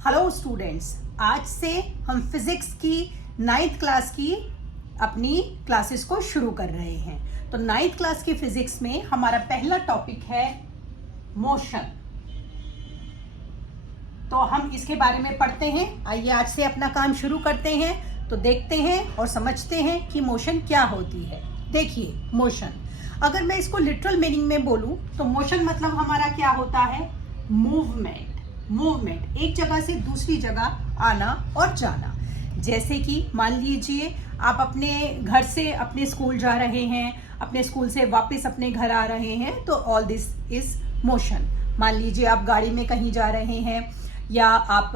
Hello students, आज से हम फिजिक्स की 9th क्लास की अपनी क्लासेस को शुरू कर रहे हैं। तो 9th क्लास की फिजिक्स में हमारा पहला टॉपिक है मोशन। तो हम इसके बारे में पढ़ते हैं। आइए आज से अपना काम शुरू करते हैं। तो देखते हैं और समझते हैं कि मोशन क्या होती है। देखिए, मोशन अगर मैं इसको लिटरल मीनिंग में बोलूं तो मोशन मतलब हमारा क्या होता है? मूवमेंट, एक जगह से दूसरी जगह आना और जाना। जैसे कि मान लीजिए आप अपने घर से अपने स्कूल जा रहे हैं, अपने स्कूल से वापस अपने घर आ रहे हैं, तो ऑल दिस इज मोशन। मान लीजिए आप गाड़ी में कहीं जा रहे हैं या आप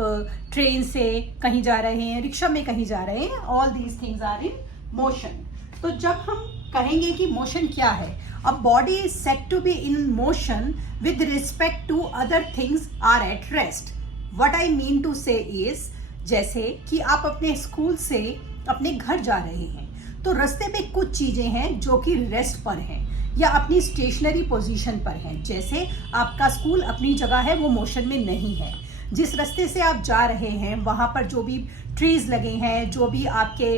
ट्रेन से कहीं जा रहे हैं, रिक्शा में कहीं जा रहे हैं, all these things are in motion. तो जब हम कहेंगे कि मोशन क्या है, a body is said to be in motion with respect to other things are at rest. What I mean to say is, जैसे कि आप अपने स्कूल से अपने घर जा रहे हैं तो रास्ते में कुछ चीजें हैं जो कि रेस्ट पर हैं या अपनी स्टेशनरी पोजीशन पर हैं। जैसे आपका स्कूल अपनी जगह है, वो मोशन में नहीं है। जिस रास्ते से आप जा रहे हैं वहाँ पर जो भी ट्रीज लगे हैं, जो भी आपके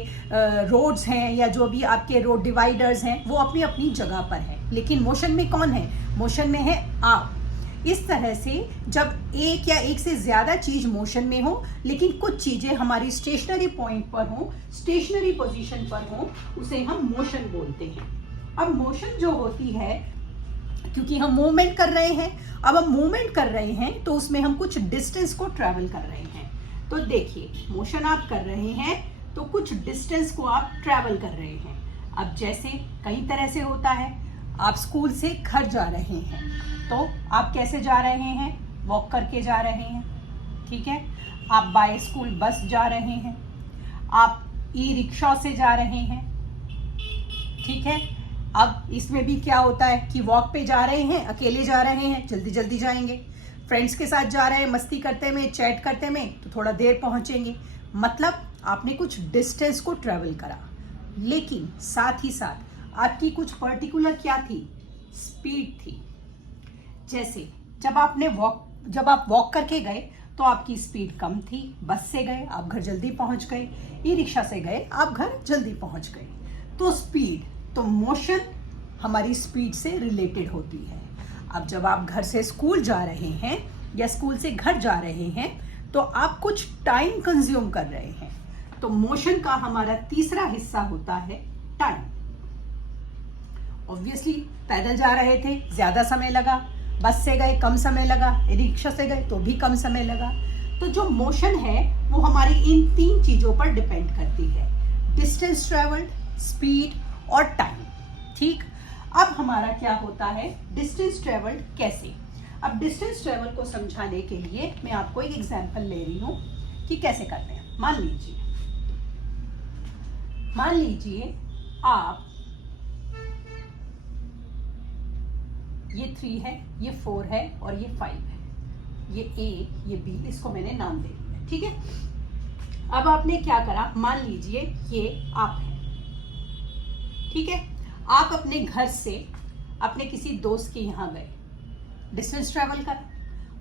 रोड्स हैं या जो भी आपके रोड डिवाइडर्स हैं, वो अपनी अपनी जगह पर है। लेकिन मोशन में कौन है? मोशन में है आप। इस तरह से जब एक या एक से ज़्यादा चीज़ मोशन में हो लेकिन कुछ चीज़ें हमारी स्टेशनरी पॉइंट पर हो, स्टेशनरी पोजीशन पर हो, उसे हम मोशन बोलते हैं। अब मोशन जो होती है, क्योंकि हम मूवमेंट कर रहे हैं, अब हम मूवमेंट कर रहे हैं तो उसमें हम कुछ डिस्टेंस को ट्रैवल कर रहे हैं। तो देखिए, मोशन आप कर रहे हैं तो कुछ डिस्टेंस को आप ट्रैवल कर रहे हैं। अब जैसे कई तरह से होता है, आप स्कूल से घर जा रहे हैं तो आप कैसे जा रहे हैं? वॉक करके जा रहे हैं, ठीक है। आप बाय स्कूल बस जा रहे हैं, आप ई रिक्शा से जा रहे हैं, ठीक है। अब इसमें भी क्या होता है कि वॉक पे जा रहे हैं, अकेले जा रहे हैं, जल्दी जल्दी जाएंगे। फ्रेंड्स के साथ जा रहे हैं, मस्ती करते में, चैट करते में, तो थोड़ा देर पहुंचेंगे। मतलब आपने कुछ डिस्टेंस को ट्रैवल करा, लेकिन साथ ही साथ आपकी कुछ पर्टिकुलर क्या थी? स्पीड थी। जैसे जब आप वॉक करके गए तो आपकी स्पीड कम थी, बस से गए आप घर जल्दी पहुंच गए, ई रिक्शा से गए आप घर जल्दी पहुंच गए। तो स्पीड, तो मोशन हमारी स्पीड से रिलेटेड होती है। अब जब आप घर से स्कूल जा रहे हैं या स्कूल से घर जा रहे हैं तो आप कुछ टाइम कंज्यूम कर रहे हैं। तो मोशन का हमारा तीसरा हिस्सा होता है टाइम। ऑब्वियसली पैदल जा रहे थे, ज्यादा समय लगा, बस से गए कम समय लगा, रिक्शा से गए तो भी कम समय लगा। तो जो मोशन है वो हमारी इन तीन चीजों पर डिपेंड करती है: डिस्टेंस ट्रेवल्ड, स्पीड और टाइम, ठीक। अब हमारा क्या होता है डिस्टेंस ट्रेवल्ड कैसे? अब डिस्टेंस ट्रेवल को समझाने के लिए मैं आपको एक एग्जांपल ले रही हूं कि कैसे करते हैं। मान लीजिए आप, ये 3 है, ये 4 है और ये 5 है, ये A, ये B, इसको मैंने नाम दे दिया, ठीक है। अब आपने क्या करा? मान लीजिए ये आप है, ठीक है। आप अपने घर से अपने किसी दोस्त के यहाँ गए, डिस्टेंस ट्रेवल कर,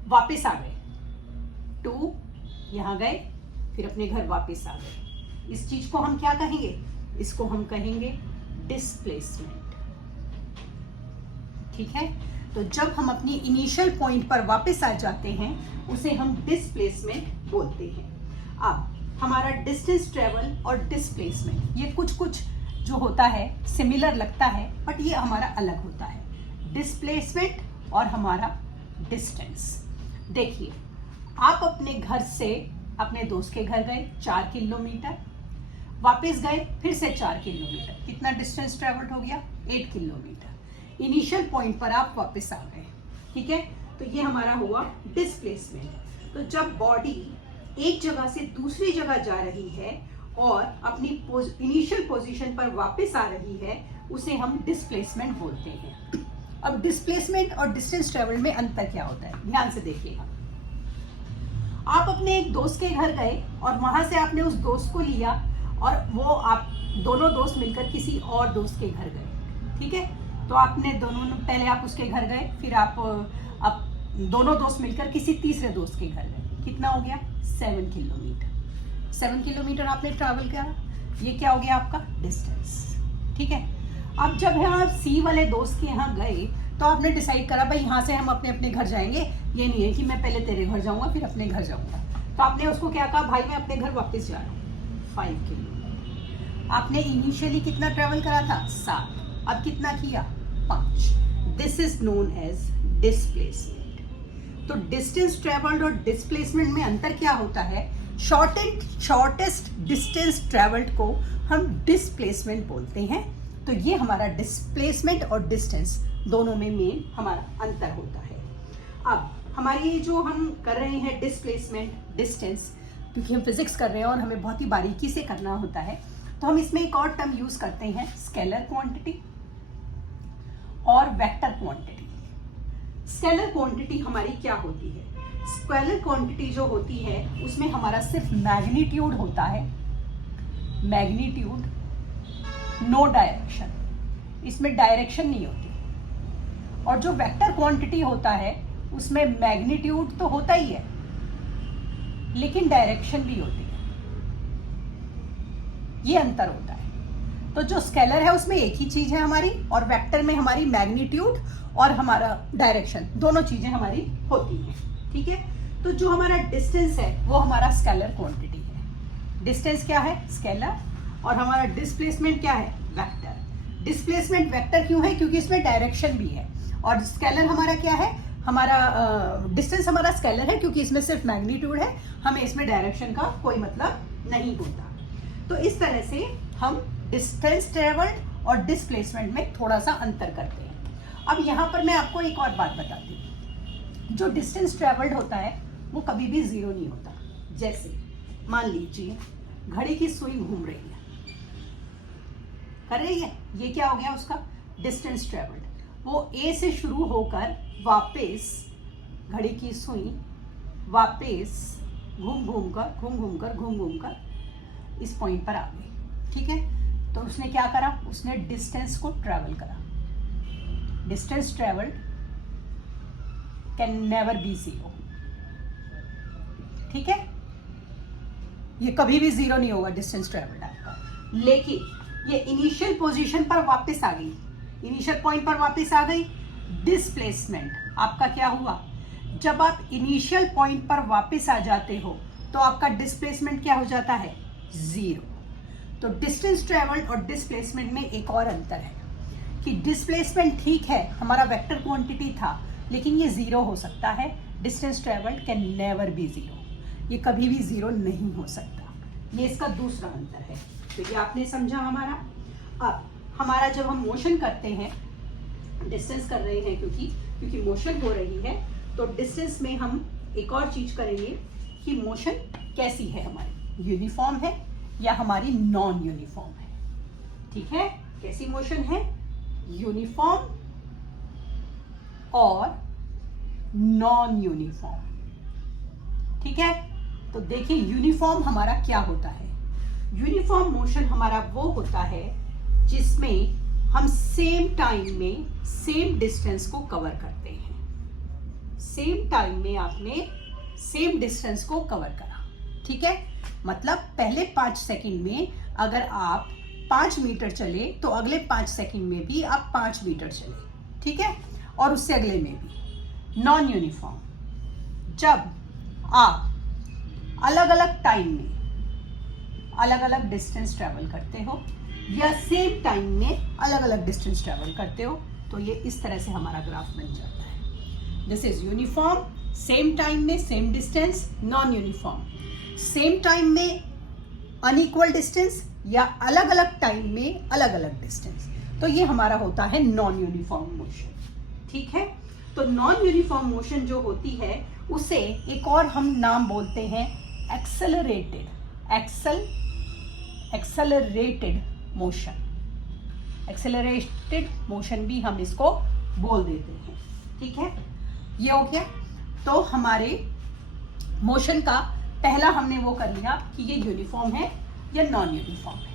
वापस आ गए, 2 यहाँ गए, फिर अपने घर वापस आ गए। इस चीज को हम क्या कहेंगे? इसको हम कहेंगे डिस्प्लेसमेंट, ठीक है। तो जब हम अपनी इनिशियल पॉइंट पर वापस आ जाते हैं उसे हम डिस्प्लेसमेंट बोलते हैं। अब हमारा डिस्टेंस ट्रेवल और डिस्प्लेसमेंट ये कुछ जो होता है सिमिलर लगता है, बट ये हमारा अलग होता है। डिस्प्लेसमेंट और हमारा डिस्टेंस। देखिए, आप अपने घर से अपने दोस्त के घर गए 4 किलोमीटर, वापस गए फिर से 4 किलोमीटर, कितना डिस्टेंस ट्रेवल्ड हो गया? 8 किलोमीटर। इनिशियल पॉइंट पर आप वापस आ गए, ठीक है। तो ये हमारा हुआ डिस्प्लेसमेंट। तो जब बॉडी एक जगह से दूसरी जगह जा रही है और अपनी इनिशियल पोजीशन पर वापस आ रही है, उसे हम डिस्प्लेसमेंट बोलते हैं। अब डिस्प्लेसमेंट और डिस्टेंस ट्रेवल में अंतर क्या होता है, ध्यान से देखिएगा। आप अपने एक दोस्त के घर गए और वहां से आपने उस दोस्त को लिया और वो आप दोनों दोस्त मिलकर किसी और दोस्त के घर गए, ठीक है। तो आपने पहले आप उसके घर गए, फिर आप दोनों दोस्त मिलकर किसी तीसरे दोस्त के घर गए, कितना हो गया 7 किलोमीटर। 7 किलोमीटर आपने ट्रैवल किया, ये क्या हो गया आपका डिस्टेंस। ठीक है, अब जब आप सी वाले दोस्त के यहाँ गए तो आपने डिसाइड करा भाई यहाँ से हम अपने अपने घर जाएंगे, ये नहीं है कि मैं पहले तेरे घर जाऊंगा फिर अपने घर जाऊंगा। तो आपने उसको क्या कहा, भाई मैं अपने घर वापस जा रहा हूँ 5 किलोमीटर। आपने इनिशियली कितना ट्रेवल करा था 7, अब कितना किया 5। This is known as displacement. तो डिस्टेंस ट्रेवल्ड और डिस्प्लेसमेंट में अंतर क्या होता है, शॉर्टेस्ट डिस्टेंस ट्रेवल्ड को हम डिस्प्लेसमेंट बोलते हैं। तो ये हमारा डिस्प्लेसमेंट और डिस्टेंस दोनों में मेन हमारा अंतर होता है। अब हमारी जो हम कर रहे हैं डिस्प्लेसमेंट डिस्टेंस, क्योंकि हम फिजिक्स कर रहे हैं और हमें बहुत ही बारीकी से करना होता है, तो हम इसमें एक और टर्म यूज करते हैं, स्केलर क्वांटिटी और वेक्टर क्वांटिटी। स्केलर क्वांटिटी हमारी क्या होती है, स्केलर क्वांटिटी जो होती है उसमें हमारा सिर्फ मैग्नीट्यूड होता है, मैग्नीट्यूड, नो डायरेक्शन, इसमें डायरेक्शन नहीं होती। और जो वेक्टर क्वांटिटी होता है उसमें मैग्नीट्यूड तो होता ही है लेकिन डायरेक्शन भी होती है, ये अंतर होता है। तो जो स्केलर है उसमें एक ही चीज है हमारी, और वेक्टर में हमारी मैग्नीट्यूड और हमारा डायरेक्शन दोनों चीजें हमारी होती हैं। ठीक है, तो जो हमारा डिस्टेंस है वो हमारा स्केलर क्वांटिटी है। डिस्टेंस क्या है स्केलर, और हमारा डिस्प्लेसमेंट क्या है वेक्टर। डिस्प्लेसमेंट वेक्टर क्यों है, क्योंकि इसमें डायरेक्शन भी है, और स्केलर हमारा क्या है, हमारा डिस्टेंस हमारा स्केलर है क्योंकि इसमें सिर्फ मैग्नीट्यूड है, हमें इसमें डायरेक्शन का कोई मतलब नहीं होता। तो इस तरह से हम डिस्टेंस ट्रेवल्ड और डिस्प्लेसमेंट में थोड़ा सा अंतर करते हैं। अब यहाँ पर मैं आपको एक और बात बताती हूँ, जो डिस्टेंस ट्रेवल्ड होता है वो कभी भी जीरो नहीं होता। जैसे मान लीजिए घड़ी की सुई घूम रही है, कर रही है, ये क्या हो गया उसका डिस्टेंस ट्रेवल्ड। वो ए से शुरू होकर वापस घड़ी की सुई वापस घूम घूम कर इस पॉइंट पर आ गई। ठीक है, तो उसने क्या करा, उसने डिस्टेंस को ट्रेवल करा। Distance travelled can never be zero. ठीक है, ये कभी भी जीरो नहीं होगा डिस्टेंस ट्रेवल्ड आपका, लेकिन ये इनिशियल पोजीशन पर वापस आ गई, इनिशियल पॉइंट पर वापस आ गई। डिस्प्लेसमेंट आपका क्या हुआ, जब आप इनिशियल पॉइंट पर वापस आ जाते हो तो आपका डिस्प्लेसमेंट क्या हो जाता है जीरो। तो डिस्टेंस ट्रेवल्ड और डिस्प्लेसमेंट में एक और अंतर है कि डिस्प्लेसमेंट ठीक है हमारा वेक्टर क्वांटिटी था, लेकिन ये जीरो हो सकता है। Distance travelled can never be zero, ये कभी भी जीरो नहीं हो सकता। ये इसका दूसरा अंतर है। तो ये आपने समझा हमारा। अब हमारा जब हम मोशन करते हैं, डिस्टेंस कर रहे हैं क्योंकि मोशन हो रही है, तो डिस्टेंस में हम एक और चीज करेंगे कि मोशन कैसी है हमारी, यूनिफॉर्म है या हमारी नॉन यूनिफॉर्म है। ठीक है, कैसी मोशन है, यूनिफॉर्म और नॉन यूनिफॉर्म। ठीक है, तो देखिए यूनिफॉर्म हमारा क्या होता है। यूनिफॉर्म मोशन हमारा वो होता है जिसमें हम सेम टाइम में सेम डिस्टेंस को कवर करते हैं। सेम टाइम में आपने सेम डिस्टेंस को कवर करा। ठीक है, मतलब पहले 5 सेकंड में अगर आप 5 मीटर चले तो अगले 5 सेकंड में भी आप 5 मीटर चले। ठीक है, और उससे अगले में भी। नॉन यूनिफॉर्म, जब आप अलग अलग टाइम में अलग अलग डिस्टेंस ट्रेवल करते हो या सेम टाइम में अलग अलग डिस्टेंस ट्रेवल करते हो, तो ये इस तरह से हमारा ग्राफ बन जाता है। This is uniform, same time में same distance. Non uniform, same time में अनइक्वल डिस्टेंस या अलग अलग टाइम में अलग अलग डिस्टेंस। तो ये हमारा होता है नॉन यूनिफॉर्म मोशन। ठीक है, तो नॉन यूनिफॉर्म मोशन जो होती है उसे एक और हम नाम बोलते हैं एक्सेलरेटेड मोशन। एक्सेलरेटेड मोशन भी हम इसको बोल देते हैं। ठीक है, ये हो गया। तो हमारे मोशन का पहला हमने वो कर लिया कि ये यूनिफॉर्म है या नॉन यूनिफॉर्म है।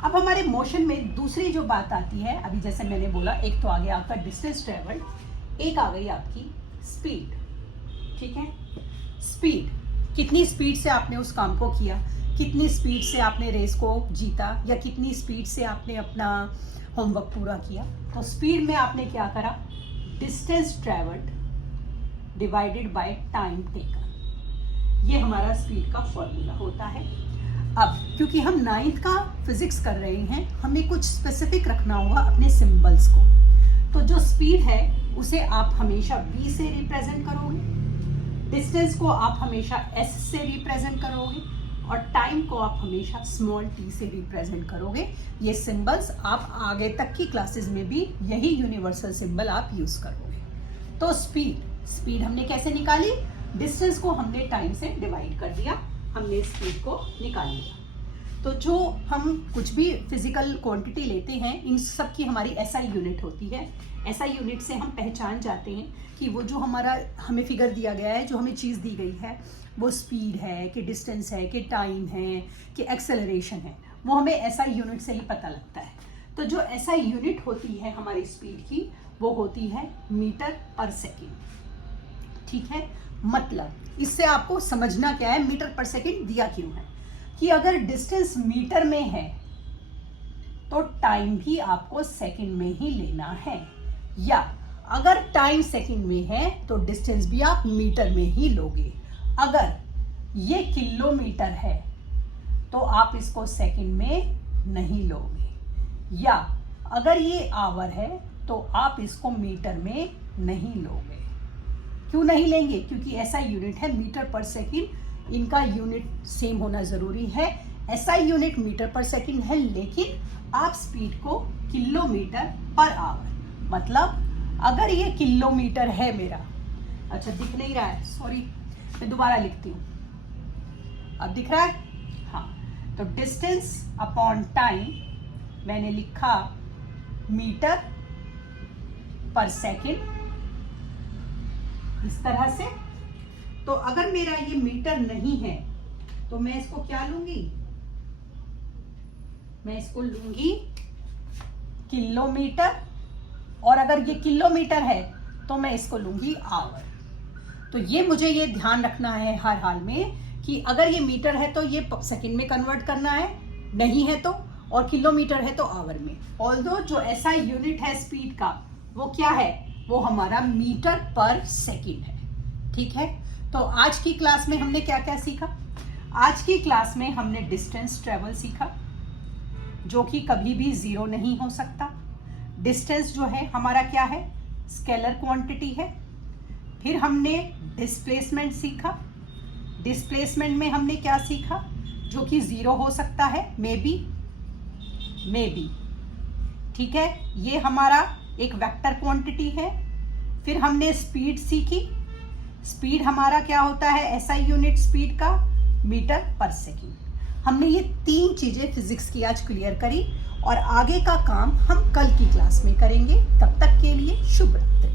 अब हमारे मोशन में दूसरी जो बात आती है, अभी जैसे मैंने बोला, एक तो आ गया आपका डिस्टेंस ट्रेवल्ड, एक आ गई आपकी स्पीड। ठीक है, कितनी स्पीड से आपने उस काम को किया, कितनी स्पीड से आपने रेस को जीता, या कितनी स्पीड से आपने अपना होमवर्क पूरा किया। तो स्पीड में आपने क्या करा, distance travelled divided by time taken, ये हमारा स्पीड का फॉर्मूला होता है। अब क्योंकि हम 9th का फिजिक्स कर रहे हैं, हमें कुछ स्पेसिफिक रखना होगा अपने सिंबल्स को। तो जो स्पीड है उसे आप हमेशा v से रिप्रेजेंट करोगे, डिस्टेंस को आप हमेशा s से रिप्रेजेंट करोगे, और टाइम को आप हमेशा स्मॉल t से रिप्रेजेंट करोगे। ये सिंबल्स आप आगे तक की क्लासेस में भी यही यूनिवर्सल सिंबल आप यूज करोगे। तो स्पीड हमने कैसे निकाली, डिस्टेंस को हमने टाइम से डिवाइड कर दिया, हमने स्पीड को निकाल लिया। तो जो हम कुछ भी फिजिकल क्वांटिटी लेते हैं, इन सब की हमारी एसआई यूनिट होती है। एसआई यूनिट से हम पहचान जाते हैं कि वो जो हमारा हमें फिगर दिया गया है, जो हमें चीज़ दी गई है, वो स्पीड है कि डिस्टेंस है कि टाइम है कि एक्सेलरेशन है, वो हमें एसआई यूनिट से ही पता लगता है। तो जो एसआई यूनिट होती है हमारी स्पीड की, वो होती है मीटर पर सेकेंड। ठीक है, मतलब इससे आपको समझना क्या है, मीटर पर सेकेंड दिया क्यों है, कि अगर डिस्टेंस मीटर में है तो टाइम भी आपको सेकंड में ही लेना है, या अगर टाइम सेकंड में है तो डिस्टेंस भी आप मीटर में ही लोगे। अगर ये किलोमीटर है तो आप इसको सेकंड में नहीं लोगे, या अगर ये आवर है तो आप इसको मीटर में नहीं लोगे। क्यों नहीं लेंगे, क्योंकि ऐसा यूनिट है मीटर पर सेकंड, इनका यूनिट सेम होना जरूरी है। एसआई यूनिट मीटर पर सेकंड है, लेकिन आप स्पीड को किलोमीटर पर आवर, मतलब अगर ये किलोमीटर है मेरा, अच्छा दिख नहीं रहा है, सॉरी मैं दोबारा लिखती हूँ, अब दिख रहा है, हाँ। तो डिस्टेंस अपॉन टाइम मैंने लिखा मीटर पर सेकंड, इस तरह से। तो अगर मेरा ये मीटर नहीं है तो मैं इसको क्या लूंगी, मैं इसको लूंगी किलोमीटर, और अगर ये किलोमीटर है तो मैं इसको लूंगी आवर। तो ये मुझे ये ध्यान रखना है हर हाल में कि अगर ये मीटर है तो ये सेकंड में कन्वर्ट करना है, नहीं है तो, और किलोमीटर है तो आवर में। ऑल्दो जो ऐसा यूनिट है स्पीड का वो क्या है, वो हमारा मीटर पर सेकंड है। ठीक है, तो आज की क्लास में हमने क्या क्या सीखा, आज की क्लास में हमने डिस्टेंस ट्रेवल सीखा, जो कि कभी भी जीरो नहीं हो सकता। डिस्टेंस जो है हमारा क्या है, स्केलर क्वांटिटी है। फिर हमने डिस्प्लेसमेंट सीखा, डिस्प्लेसमेंट में हमने क्या सीखा, जो कि जीरो हो सकता है, मे बी। ठीक है, ये हमारा एक वेक्टर क्वांटिटी है। फिर हमने स्पीड सीखी, स्पीड हमारा क्या होता है, एसआई यूनिट स्पीड का मीटर पर सेकंड। हमने ये 3 चीजें फिजिक्स की आज क्लियर करी, और आगे का काम हम कल की क्लास में करेंगे। तब तक के लिए शुभ रात्रि।